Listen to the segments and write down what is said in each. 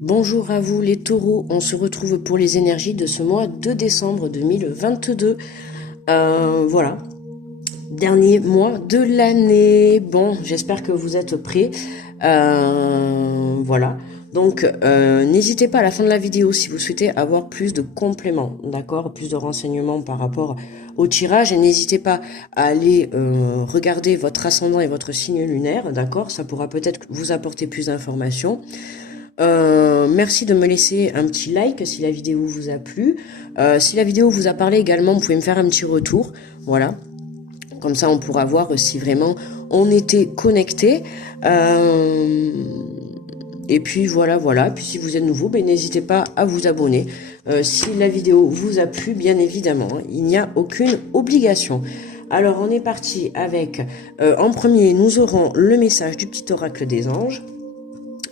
Bonjour à vous les taureaux, on se retrouve pour les énergies de ce mois de décembre 2022. Voilà, dernier mois de l'année. Bon, j'espère que vous êtes prêts. Voilà, donc n'hésitez pas à la fin de la vidéo si vous souhaitez avoir plus de compléments, d'accord, plus de renseignements par rapport au tirage. Et n'hésitez pas à aller regarder votre ascendant et votre signe lunaire, d'accord, ça pourra peut-être vous apporter plus d'informations. Merci de me laisser un petit like si la vidéo vous a plu. Si la vidéo vous a parlé également, vous pouvez me faire un petit retour. Voilà. Comme ça, on pourra voir si vraiment on était connecté. Et puis voilà. Puis si vous êtes nouveau, ben, n'hésitez pas à vous abonner. Si la vidéo vous a plu, bien évidemment, il n'y a aucune obligation. Alors, on est parti avec, en premier, nous aurons le message du petit oracle des anges.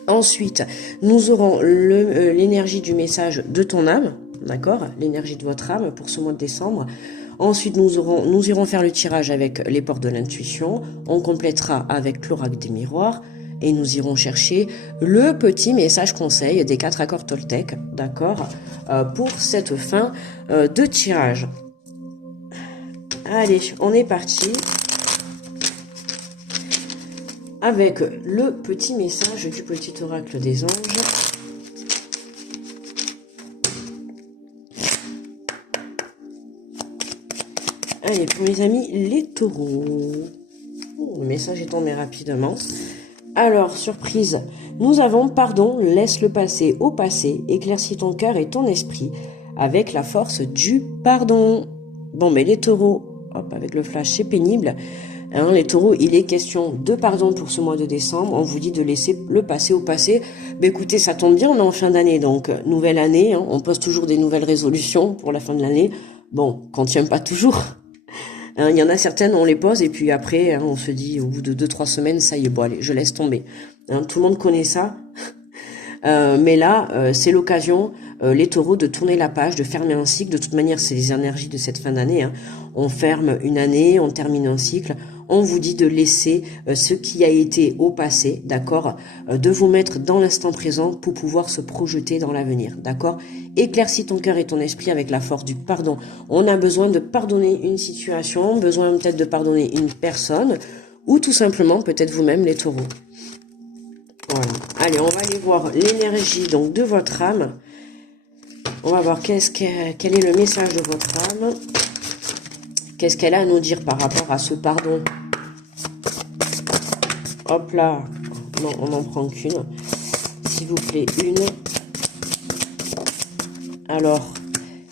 Ensuite, nous aurons l'énergie du message de ton âme, d'accord, l'énergie de votre âme pour ce mois de décembre. Ensuite, nous irons faire le tirage avec les portes de l'intuition. On complétera avec l'oracle des miroirs. Et nous irons chercher le petit message conseil des 4 accords Toltec, d'accord, pour cette fin de tirage. Allez, on est parti avec le petit message du petit oracle des anges. Allez, pour mes amis, les taureaux. Le message est tombé rapidement. Alors, surprise, nous avons pardon, laisse-le passer au passé, éclaircis ton cœur et ton esprit avec la force du pardon. Bon, mais les taureaux, hop, avec le flash, c'est pénible. Hein, les taureaux, il est question de pardon pour ce mois de décembre. On vous dit de laisser le passé au passé. Mais écoutez, ça tombe bien, on est en fin d'année, donc nouvelle année. Hein, on pose toujours des nouvelles résolutions pour la fin de l'année. Bon, qu'on tient pas toujours. Hein, il y en a certaines, on les pose et puis après, hein, on se dit au bout de 2-3 semaines, ça y est, bon allez, je laisse tomber. Hein, tout le monde connaît ça. Mais là, c'est l'occasion, les taureaux, de tourner la page, de fermer un cycle. De toute manière, c'est les énergies de cette fin d'année. Hein. On ferme une année, on termine un cycle. On vous dit de laisser ce qui a été au passé, d'accord, de vous mettre dans l'instant présent pour pouvoir se projeter dans l'avenir, d'accord. Éclaircis ton cœur et ton esprit avec la force du pardon. On a besoin de pardonner une situation, besoin peut-être de pardonner une personne, ou tout simplement peut-être vous-même les taureaux. Voilà. Allez, on va aller voir l'énergie donc de votre âme. On va voir quel est le message de votre âme. Qu'est-ce qu'elle a à nous dire par rapport à ce pardon? Hop là. Non, on n'en prend qu'une. S'il vous plaît, une. Alors,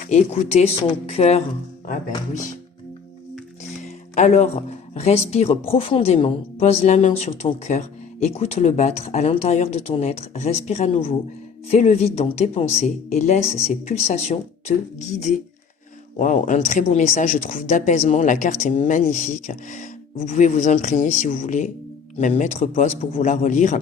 écoutez son cœur. Ah ben oui. Alors, respire profondément, pose la main sur ton cœur, écoute-le battre à l'intérieur de ton être, respire à nouveau, fais le vide dans tes pensées et laisse ces pulsations te guider. Waouh, un très beau message, je trouve, d'apaisement. La carte est magnifique. Vous pouvez vous imprégner si vous voulez, même mettre pause pour vous la relire.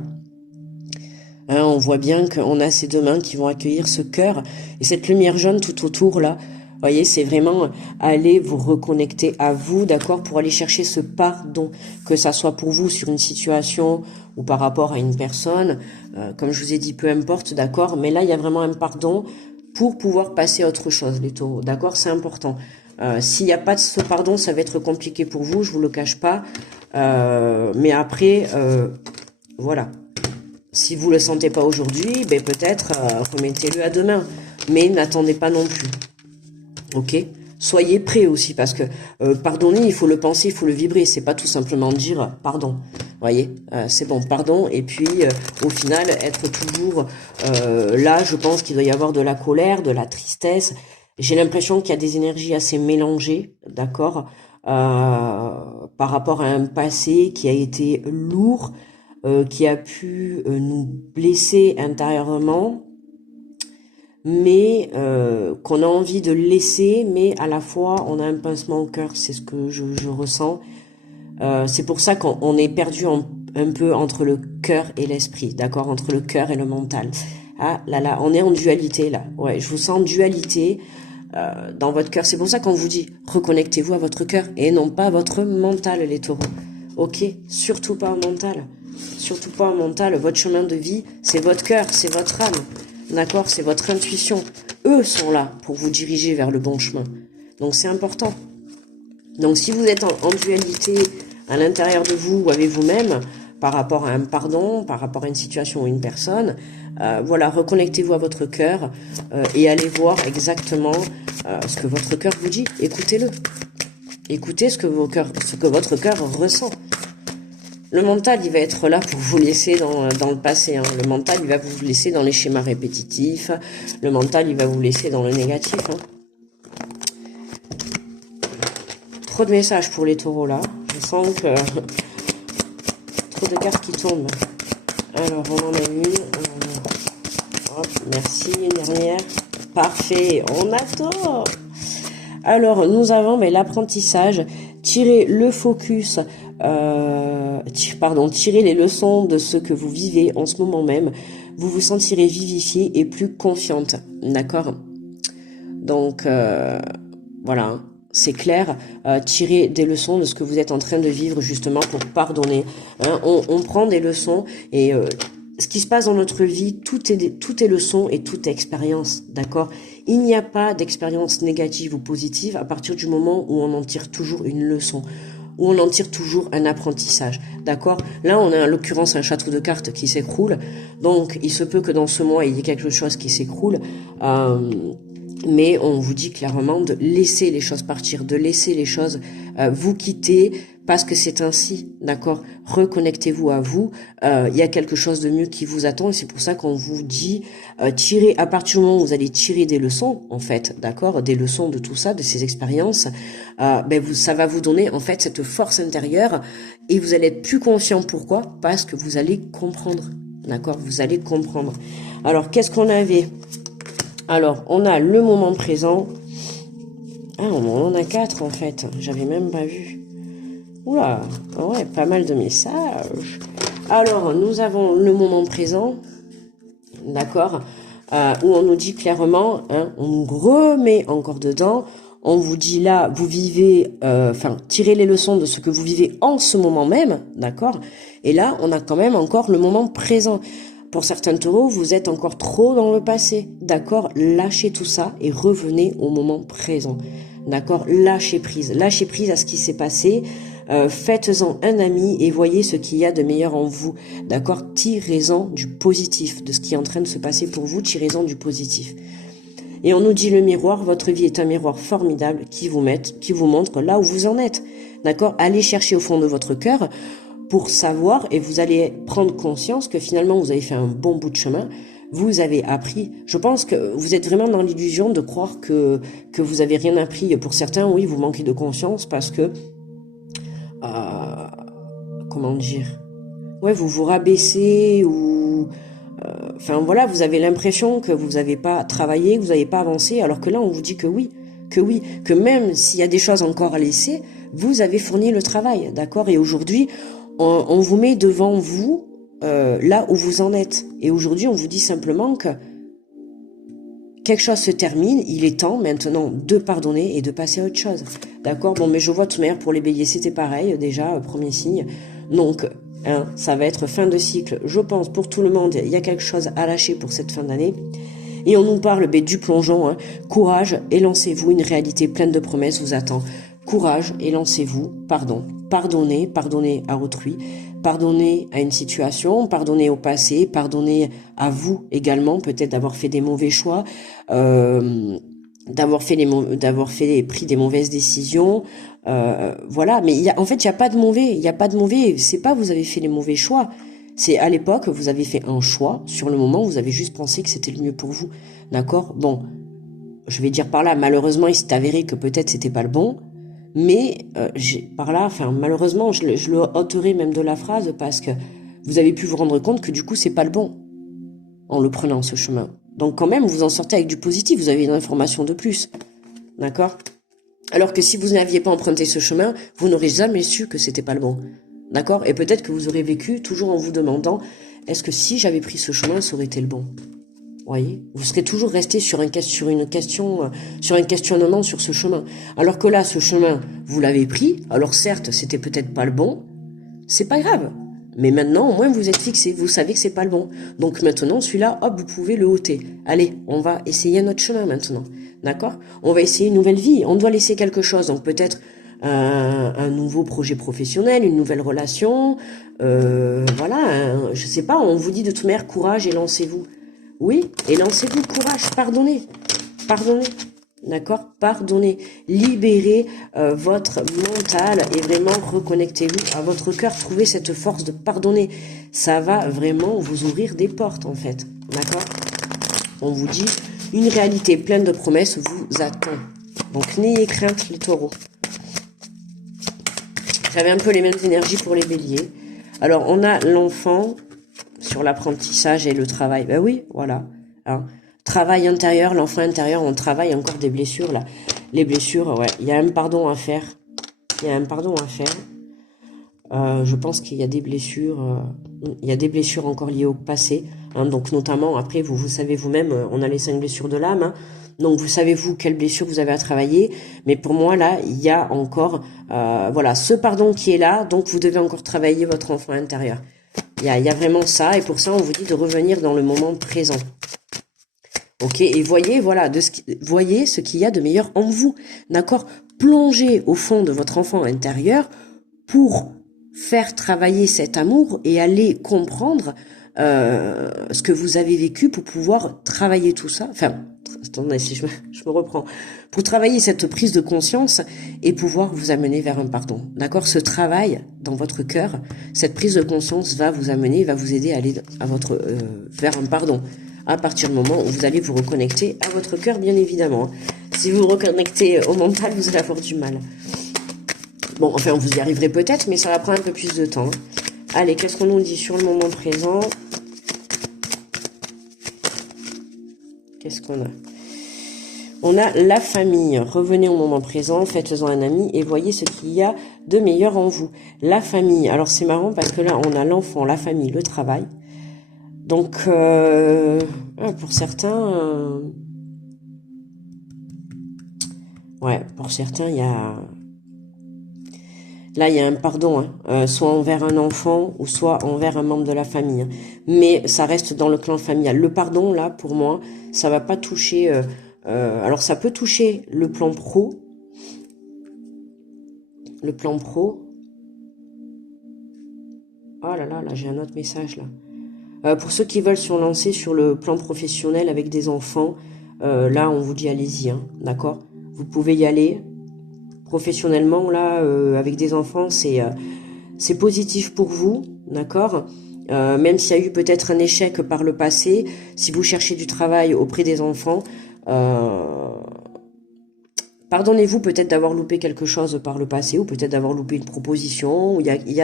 Hein, on voit bien qu'on a ces deux mains qui vont accueillir ce cœur et cette lumière jaune tout autour là. Vous voyez, c'est vraiment aller vous reconnecter à vous, d'accord, pour aller chercher ce pardon, que ça soit pour vous sur une situation ou par rapport à une personne, comme je vous ai dit, peu importe, d'accord, mais là, il y a vraiment un pardon pour pouvoir passer à autre chose, les taureaux, d'accord, c'est important. S'il n'y a pas de ce pardon, ça va être compliqué pour vous, je vous le cache pas, mais après, voilà. Si vous le sentez pas aujourd'hui, ben peut-être remettez-le à demain, mais n'attendez pas non plus. Ok, soyez prêts aussi parce que pardonner, il faut le penser, il faut le vibrer. C'est pas tout simplement dire pardon. Voyez, c'est bon, pardon. Et puis au final, être toujours là, je pense qu'il doit y avoir de la colère, de la tristesse. J'ai l'impression qu'il y a des énergies assez mélangées, d'accord, par rapport à un passé qui a été lourd, qui a pu nous blesser intérieurement, mais qu'on a envie de laisser, mais à la fois on a un pincement au cœur, c'est ce que je ressens. C'est pour ça qu'on est perdu un peu entre le cœur et l'esprit, d'accord, entre le cœur et le mental. Ah là là, on est en dualité là. Ouais, je vous sens dualité dans votre cœur. C'est pour ça qu'on vous dit reconnectez-vous à votre cœur et non pas à votre mental, les taureaux. Ok, surtout pas au mental. Surtout pas un mental. Votre chemin de vie, c'est votre cœur, c'est votre âme. D'accord? C'est votre intuition. Eux sont là pour vous diriger vers le bon chemin. Donc c'est important. Donc si vous êtes en dualité à l'intérieur de vous ou avec vous-même, par rapport à un pardon, par rapport à une situation ou une personne, voilà, reconnectez-vous à votre cœur et allez voir exactement ce que votre cœur vous dit. Écoutez-le. Écoutez ce que votre cœur ressent. Le mental, il va être là pour vous laisser dans le passé. Hein. Le mental, il va vous laisser dans les schémas répétitifs. Le mental, il va vous laisser dans le négatif. Hein. Trop de messages pour les taureaux, là. Je sens que... trop de cartes qui tombent. Alors, on en a une. Hop, merci, une dernière. Parfait, on adore. Alors, nous avons l'apprentissage. Tirez le focus... tirez les leçons de ce que vous vivez en ce moment même. Vous vous sentirez vivifiée et plus confiante. D'accord? Donc, voilà, c'est clair. Tirez des leçons de ce que vous êtes en train de vivre justement pour pardonner. Hein, on prend des leçons et ce qui se passe dans notre vie, tout est leçon et tout est expérience. D'accord? Il n'y a pas d'expérience négative ou positive à partir du moment où on en tire toujours une leçon, où on en tire toujours un apprentissage, d'accord? Là, on a en l'occurrence un château de cartes qui s'écroule, donc il se peut que dans ce mois, il y ait quelque chose qui s'écroule, mais on vous dit clairement de laisser les choses partir, de laisser les choses vous quitter, parce que c'est ainsi, d'accord? Reconnectez-vous à vous, il y a quelque chose de mieux qui vous attend, et c'est pour ça qu'on vous dit, tirez, à partir du moment où vous allez tirer des leçons, en fait, d'accord? Des leçons de tout ça, de ces expériences, ça va vous donner, en fait, cette force intérieure, et vous allez être plus confiant. Pourquoi? Parce que vous allez comprendre, d'accord? Vous allez comprendre. Alors, qu'est-ce qu'on avait? Alors, on a le moment présent. Ah, on en a 4, en fait. J'avais même pas vu. Oula, ouais, pas mal de messages. Alors, nous avons le moment présent, d'accord, où on nous dit clairement, hein, on nous remet encore dedans, on vous dit là, vous vivez, tirez les leçons de ce que vous vivez en ce moment même, d'accord, et là, on a quand même encore le moment présent. Pour certains taureaux, vous êtes encore trop dans le passé, d'accord, lâchez tout ça et revenez au moment présent, d'accord, lâchez prise à ce qui s'est passé. Faites-en un ami et voyez ce qu'il y a de meilleur en vous, d'accord? Tirez-en du positif, de ce qui est en train de se passer pour vous, tirez-en du positif. Et on nous dit le miroir, votre vie est un miroir formidable qui vous montre là où vous en êtes, d'accord? Allez chercher au fond de votre cœur pour savoir, et vous allez prendre conscience que finalement vous avez fait un bon bout de chemin, vous avez appris. Je pense que vous êtes vraiment dans l'illusion de croire que vous avez rien appris. Pour certains, oui, vous manquez de conscience parce que comment dire, ouais, vous vous rabaissez ou voilà, vous avez l'impression que vous n'avez pas travaillé, que vous n'avez pas avancé, alors que là on vous dit que oui, que même s'il y a des choses encore à laisser, vous avez fourni le travail, d'accord? Et aujourd'hui on vous met devant vous là où vous en êtes, et aujourd'hui on vous dit simplement que quelque chose se termine, il est temps maintenant de pardonner et de passer à autre chose. D'accord? Bon, mais je vois de toute manière pour les béliers, c'était pareil, déjà, premier signe. Donc, hein, ça va être fin de cycle, je pense, pour tout le monde. Il y a quelque chose à lâcher pour cette fin d'année. Et on nous parle du plongeon. Hein. Courage et lancez-vous, une réalité pleine de promesses vous attend. Courage et lancez-vous, pardonnez à autrui, pardonnez à une situation, pardonnez au passé, pardonnez à vous également, peut-être d'avoir fait des mauvais choix, d'avoir pris des mauvaises décisions, voilà. Mais il y a pas de mauvais, c'est pas vous avez fait les mauvais choix. C'est à l'époque, vous avez fait un choix, sur le moment, vous avez juste pensé que c'était le mieux pour vous, d'accord? Bon, je vais dire par là, malheureusement, il s'est avéré que peut-être c'était pas le bon, mais malheureusement, je le ôterai même de la phrase parce que vous avez pu vous rendre compte que du coup, c'est pas le bon en le prenant ce chemin. Donc quand même, vous en sortez avec du positif, vous avez une information de plus, d'accord? Alors que si vous n'aviez pas emprunté ce chemin, vous n'aurez jamais su que c'était pas le bon. D'accord? Et peut-être que vous aurez vécu toujours en vous demandant, est-ce que si j'avais pris ce chemin, ça aurait été le bon? Vous voyez? Vous serez toujours resté sur un questionnement sur ce chemin. Alors que là, ce chemin, vous l'avez pris. Alors certes, c'était peut-être pas le bon. C'est pas grave. Mais maintenant, au moins, vous êtes fixé. Vous savez que c'est pas le bon. Donc maintenant, celui-là, hop, vous pouvez le ôter. Allez, on va essayer notre chemin maintenant. D'accord? On va essayer une nouvelle vie. On doit laisser quelque chose. Donc peut-être un nouveau projet professionnel, une nouvelle relation. Voilà, je sais pas, on vous dit de toute manière, courage et lancez-vous. Oui, et lancez-vous, courage, pardonnez. Pardonnez. D'accord? Pardonnez, libérez votre mental et vraiment reconnectez-vous à votre cœur. Trouvez cette force de pardonner. Ça va vraiment vous ouvrir des portes en fait. D'accord? On vous dit, une réalité pleine de promesses vous attend. Donc n'ayez crainte les taureaux. J'avais un peu les mêmes énergies pour les béliers. Alors on a l'enfant sur l'apprentissage et le travail. Ben oui, voilà. Hein. Travail intérieur, l'enfant intérieur, on travaille encore des blessures là. Les blessures, ouais, il y a un pardon à faire. Il y a un pardon à faire. Je pense qu'il y a des blessures, encore liées au passé. Hein, donc notamment, après, vous savez vous-même, on a les 5 blessures de l'âme. Hein, donc vous savez vous quelles blessures vous avez à travailler. Mais pour moi là, il y a encore, voilà, ce pardon qui est là. Donc vous devez encore travailler votre enfant intérieur. Il y a vraiment ça. Et pour ça, on vous dit de revenir dans le moment présent. Ok, et voyez, voilà, voyez ce qu'il y a de meilleur en vous, d'accord? Plongez au fond de votre enfant intérieur pour faire travailler cet amour et aller comprendre ce que vous avez vécu pour pouvoir travailler tout ça. Enfin, attendez, si je me reprends. Pour travailler cette prise de conscience et pouvoir vous amener vers un pardon, d'accord? Ce travail dans votre cœur, cette prise de conscience va vous amener, va vous aider à aller vers un pardon. À partir du moment où vous allez vous reconnecter à votre cœur, bien évidemment. Si vous vous reconnectez au mental, vous allez avoir du mal. Bon, enfin, vous y arriverez peut-être, mais ça va prendre un peu plus de temps. Allez, qu'est-ce qu'on nous dit sur le moment présent? Qu'est-ce qu'on a? On a la famille. Revenez au moment présent, faites-en un ami et voyez ce qu'il y a de meilleur en vous. La famille. Alors, c'est marrant parce que là, on a l'enfant, la famille, le travail. Donc, pour certains, pour certains, il y a un pardon, hein, soit envers un enfant ou soit envers un membre de la famille. Hein. Mais ça reste dans le clan familial. Le pardon, là, pour moi, ça va pas toucher. Alors, ça peut toucher le plan pro. Le plan pro. Oh là là, j'ai un autre message là. Pour ceux qui veulent se lancer sur le plan professionnel avec des enfants, là on vous dit allez-y, hein, d'accord? Vous pouvez y aller. Professionnellement, là, avec des enfants, c'est positif pour vous, d'accord? Même s'il y a eu peut-être un échec par le passé, si vous cherchez du travail auprès des enfants, pardonnez-vous peut-être d'avoir loupé quelque chose par le passé, ou peut-être d'avoir loupé une proposition, où il y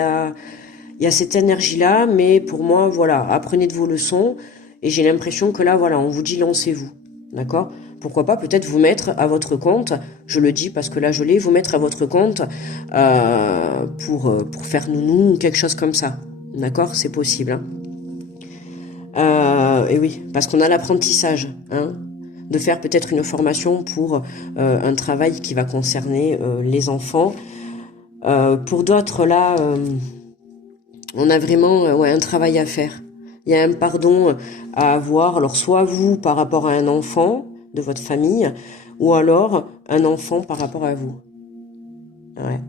a cette énergie-là, mais pour moi, voilà, apprenez de vos leçons, et j'ai l'impression que là, voilà, on vous dit lancez-vous, d'accord? Pourquoi pas peut-être vous mettre à votre compte, je le dis parce que là je l'ai, vous mettre à votre compte pour faire nounou, quelque chose comme ça, d'accord? C'est possible, hein. Et oui, parce qu'on a l'apprentissage, hein, de faire peut-être une formation pour un travail qui va concerner les enfants. Pour d'autres, là... on a vraiment un travail à faire. Il y a un pardon à avoir. Alors, soit vous par rapport à un enfant de votre famille, ou alors un enfant par rapport à vous. Ouais.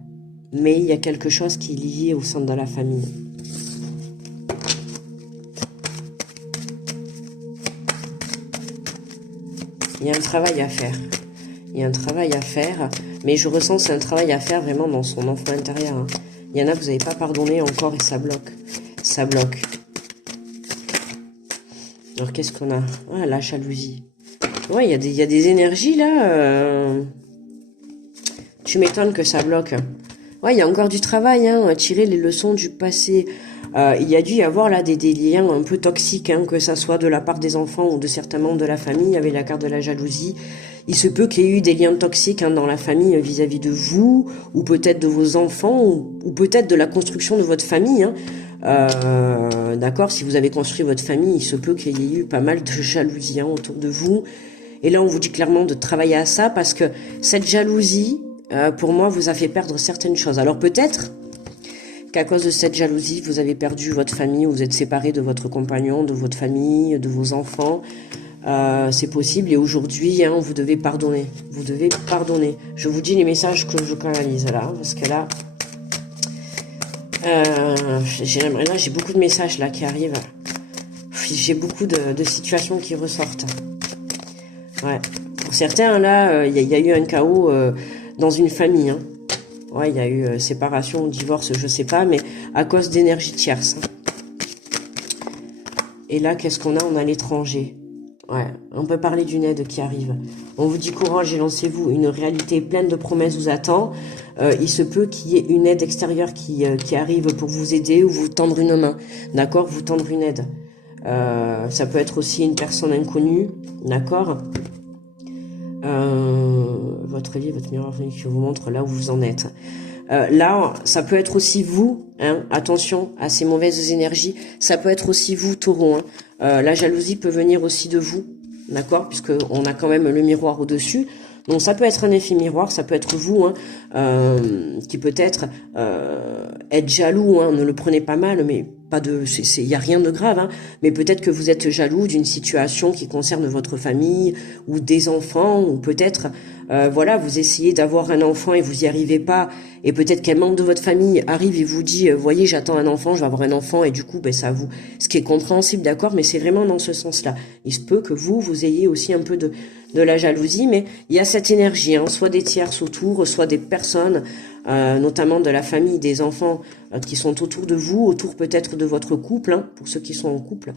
Mais il y a quelque chose qui est lié au sein de la famille. Il y a un travail à faire. Il y a un travail à faire, mais je ressens que c'est un travail à faire vraiment dans son enfant intérieur. Hein. Il y en a que vous n'avez pas pardonné encore et ça bloque. Ça bloque. Alors qu'est-ce qu'on a? Ah, la jalousie. Ouais, il y a des énergies là. Tu m'étonnes que ça bloque. Ouais, il y a encore du travail, hein, à tirer les leçons du passé. Il y a dû y avoir là des liens un peu toxiques, hein, que ça soit de la part des enfants ou de certains membres de la famille, avec la carte de la jalousie. Il se peut qu'il y ait eu des liens toxiques, hein, dans la famille vis-à-vis de vous, ou peut-être de vos enfants, ou peut-être de la construction de votre famille. Hein. D'accord, si vous avez construit votre famille, il se peut qu'il y ait eu pas mal de jalousie, hein, autour de vous. Et là, on vous dit clairement de travailler à ça, parce que cette jalousie, pour moi, vous a fait perdre certaines choses. Alors peut-être qu'à cause de cette jalousie, vous avez perdu votre famille, vous êtes séparé de votre compagnon, de votre famille, de vos enfants. C'est possible et aujourd'hui, hein, vous devez pardonner. Vous devez pardonner. Je vous dis les messages que je canalise là, parce que là, j'ai beaucoup de messages là qui arrivent. J'ai beaucoup de situations qui ressortent. Ouais. Pour certains, là, il y a eu un chaos dans une famille. Hein. Ouais, il y a eu séparation, divorce, je sais pas, mais à cause d'énergie tierce. Hein. Et là, qu'est-ce qu'on a? On a l'étranger. Ouais, on peut parler d'une aide qui arrive. On vous dit courage et lancez-vous. Une réalité pleine de promesses vous attend. Il se peut qu'il y ait une aide extérieure qui arrive pour vous aider ou vous tendre une main. D'accord? Vous tendre une aide. Ça peut être aussi une personne inconnue. D'accord? Votre vie, votre miroir qui vous montre là où vous en êtes. Là, ça peut être aussi vous, hein, attention à ces mauvaises énergies, ça peut être aussi vous, taureau. Hein. La jalousie peut venir aussi de vous, d'accord, puisque on a quand même le miroir au-dessus. Donc ça peut être un effet miroir, ça peut être vous, hein, qui peut-être être jaloux, hein, ne le prenez pas mal, mais pas de, il y a rien de grave, hein, mais peut-être que vous êtes jaloux d'une situation qui concerne votre famille ou des enfants, ou peut-être, voilà, vous essayez d'avoir un enfant et vous n'y arrivez pas, et peut-être qu'un membre de votre famille arrive et vous dit, voyez, j'attends un enfant, je vais avoir un enfant, et du coup, ben ça vous, ce qui est compréhensible, d'accord, mais c'est vraiment dans ce sens-là. Il se peut que vous ayez aussi un peu de la jalousie, mais il y a cette énergie, hein, soit des tierces autour, soit des personnes, notamment de la famille, des enfants qui sont autour de vous, autour peut-être de votre couple, hein, pour ceux qui sont en couple.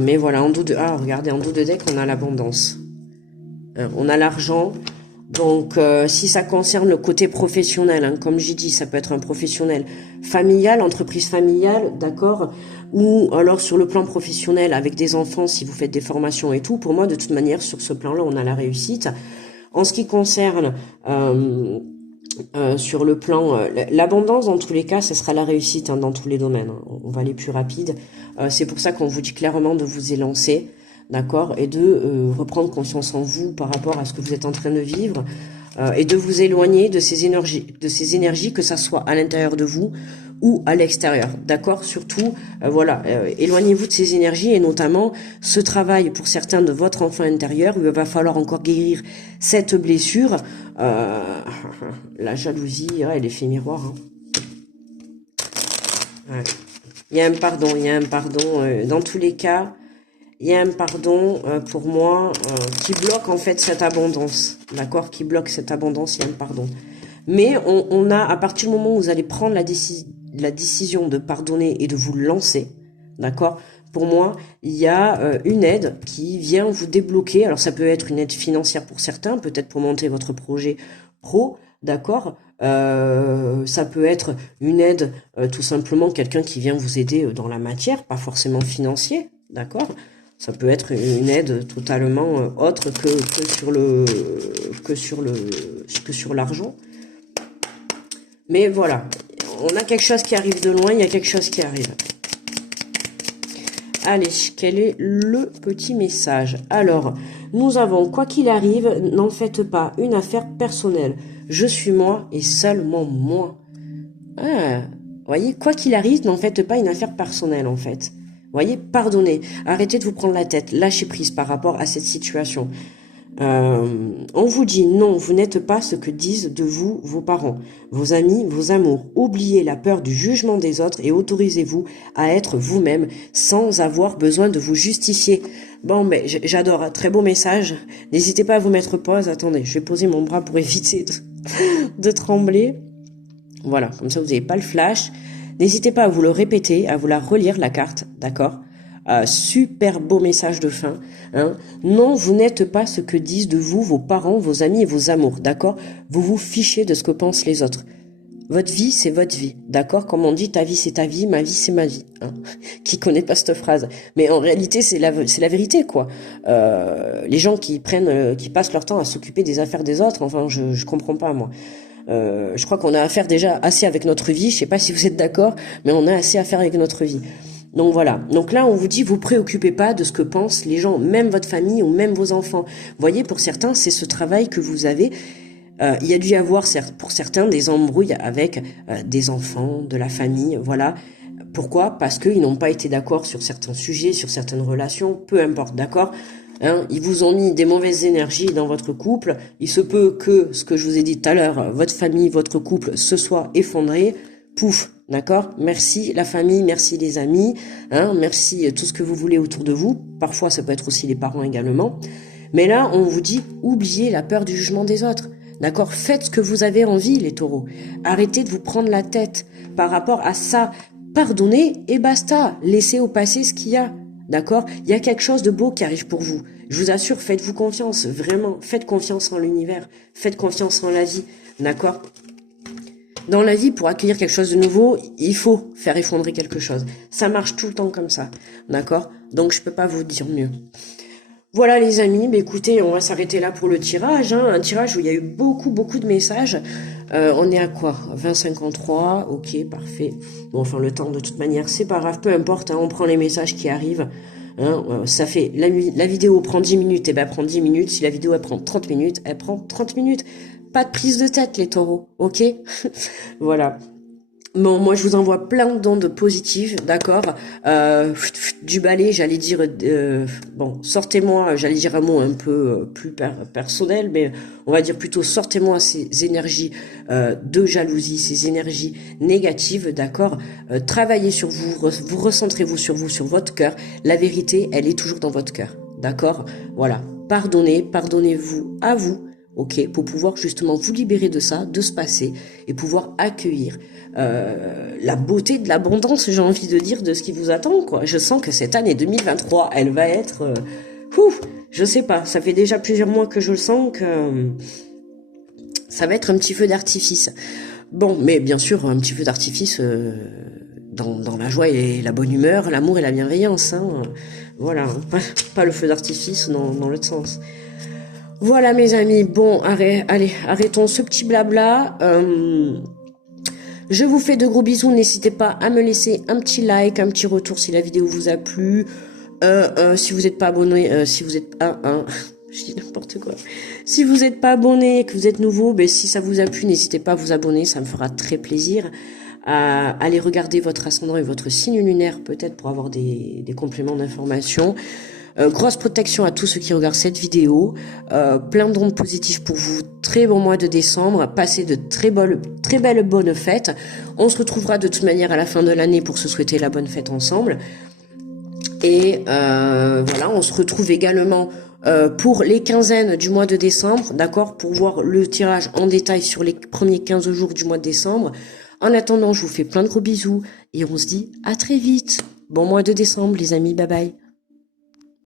Mais voilà, en dos de... Ah, regardez, en dos de deck, on a l'abondance. On a l'argent. Donc, si ça concerne le côté professionnel, hein, comme j'ai dit, ça peut être un professionnel familial, entreprise familiale, d'accord, ou alors sur le plan professionnel avec des enfants, si vous faites des formations et tout. Pour moi, de toute manière, sur ce plan-là, on a la réussite. En ce qui concerne sur le plan... l'abondance, dans tous les cas, ce sera la réussite, hein, dans tous les domaines. Hein. On va aller plus rapide. C'est pour ça qu'on vous dit clairement de vous élancer. D'accord, et de reprendre confiance en vous par rapport à ce que vous êtes en train de vivre et de vous éloigner de ces énergies, que ça soit à l'intérieur de vous ou à l'extérieur. D'accord, surtout, voilà, éloignez-vous de ces énergies et notamment ce travail pour certains de votre enfant intérieur où il va falloir encore guérir cette blessure. La jalousie, ouais, l'effet miroir. Hein. Ouais. Il y a un pardon, dans tous les cas. Il y a un pardon, pour moi, qui bloque en fait cette abondance, d'accord, qui bloque cette abondance, il y a un pardon. Mais on a, à partir du moment où vous allez prendre la décision de pardonner et de vous lancer, d'accord, pour moi, il y a une aide qui vient vous débloquer. Alors ça peut être une aide financière pour certains, peut-être pour monter votre projet pro, d'accord. Ça peut être une aide, tout simplement quelqu'un qui vient vous aider dans la matière, pas forcément financier, d'accord. Ça peut être une aide totalement autre que sur l'argent. Mais voilà, on a quelque chose qui arrive de loin, il y a quelque chose qui arrive. Allez, quel est le petit message? Alors, nous avons, quoi qu'il arrive, n'en faites pas une affaire personnelle. Je suis moi et seulement moi. Ah, voyez, quoi qu'il arrive, n'en faites pas une affaire personnelle en fait. Voyez, pardonnez, arrêtez de vous prendre la tête, lâchez prise par rapport à cette situation. On vous dit non, vous n'êtes pas ce que disent de vous vos parents, vos amis, vos amours. Oubliez la peur du jugement des autres et autorisez-vous à être vous-même sans avoir besoin de vous justifier. Bon, mais j'adore, très beau message. N'hésitez pas à vous mettre pause. Attendez, je vais poser mon bras pour éviter de trembler. Voilà, comme ça vous n'avez pas le flash. N'hésitez pas à vous le répéter, à vous la relire la carte, d'accord? Super beau message de fin. Hein. Non, vous n'êtes pas ce que disent de vous vos parents, vos amis et vos amours, d'accord? Vous vous fichez de ce que pensent les autres. Votre vie, c'est votre vie, d'accord? Comme on dit, ta vie, c'est ta vie, ma vie, c'est ma vie. Hein. Qui connaît pas cette phrase? Mais en réalité, c'est la vérité, quoi. Les gens qui passent leur temps à s'occuper des affaires des autres, enfin, je comprends pas, moi. Je crois qu'on a à faire déjà assez avec notre vie. Je sais pas si vous êtes d'accord, mais on a assez à faire avec notre vie. Donc voilà. Donc là, on vous dit, vous préoccupez pas de ce que pensent les gens, même votre famille ou même vos enfants. Vous voyez, pour certains, c'est ce travail que vous avez Il y a dû y avoir pour certains des embrouilles avec des enfants, de la famille, voilà. Pourquoi? Parce qu'ils n'ont pas été d'accord sur certains sujets, sur certaines relations, peu importe, d'accord? Hein, ils vous ont mis des mauvaises énergies dans votre couple. Il se peut que, ce que je vous ai dit tout à l'heure, votre famille, votre couple se soit effondré. Pouf, d'accord? Merci la famille, merci les amis, hein, merci tout ce que vous voulez autour de vous. Parfois, ça peut être aussi les parents également. Mais là, on vous dit, oubliez la peur du jugement des autres. D'accord? Faites ce que vous avez envie, les taureaux. Arrêtez de vous prendre la tête par rapport à ça. Pardonnez et basta. Laissez au passé ce qu'il y a. D'accord? Il y a quelque chose de beau qui arrive pour vous. Je vous assure, faites-vous confiance. Vraiment, faites confiance en l'univers. Faites confiance en la vie. D'accord? Dans la vie, pour accueillir quelque chose de nouveau, il faut faire effondrer quelque chose. Ça marche tout le temps comme ça. D'accord? Donc, je peux pas vous dire mieux. Voilà les amis, bah écoutez, on va s'arrêter là pour le tirage, hein. Un tirage où il y a eu beaucoup de messages. On est à quoi? 20,53, ok, parfait. Bon, enfin le temps de toute manière, c'est pas grave, peu importe, hein, on prend les messages qui arrivent. Hein, ça fait, la vidéo prend 10 minutes, et ben elle prend 10 minutes. Si la vidéo elle prend 30 minutes, elle prend 30 minutes. Pas de prise de tête les taureaux, ok? Voilà. Bon, moi je vous envoie plein d'ondes positives, d'accord, du balai, j'allais dire, bon, sortez-moi, j'allais dire un mot un peu plus personnel, mais on va dire plutôt sortez-moi ces énergies de jalousie, ces énergies négatives, d'accord, travaillez sur vous, vous recentrez-vous, sur votre cœur, la vérité, elle est toujours dans votre cœur, d'accord, voilà, pardonnez-vous à vous, ok, pour pouvoir justement vous libérer de ça, de ce passé, et pouvoir accueillir la beauté de l'abondance, j'ai envie de dire, de ce qui vous attend, quoi. Je sens que cette année 2023, elle va être... je sais pas, ça fait déjà plusieurs mois que je le sens que ça va être un petit feu d'artifice. Bon, mais bien sûr, un petit feu d'artifice dans la joie et la bonne humeur, l'amour et la bienveillance. Hein. Voilà, pas le feu d'artifice dans l'autre sens. Voilà mes amis, bon, allez, arrêtons ce petit blabla. Je vous fais de gros bisous, n'hésitez pas à me laisser un petit like, un petit retour si la vidéo vous a plu. Si vous n'êtes pas abonné, si vous êtes... je dis n'importe quoi. Si vous n'êtes pas abonné et que vous êtes nouveau, ben, si ça vous a plu, n'hésitez pas à vous abonner, ça me fera très plaisir. Allez regarder votre ascendant et votre signe lunaire peut-être pour avoir des compléments d'information. Grosse protection à tous ceux qui regardent cette vidéo, plein d'ondes positives pour vous, très bon mois de décembre, passez de très belles bonnes fêtes, on se retrouvera de toute manière à la fin de l'année pour se souhaiter la bonne fête ensemble, et voilà, on se retrouve également pour les quinzaines du mois de décembre, d'accord, pour voir le tirage en détail sur les premiers 15 jours du mois de décembre. En attendant, je vous fais plein de gros bisous, et on se dit à très vite, bon mois de décembre les amis, bye bye.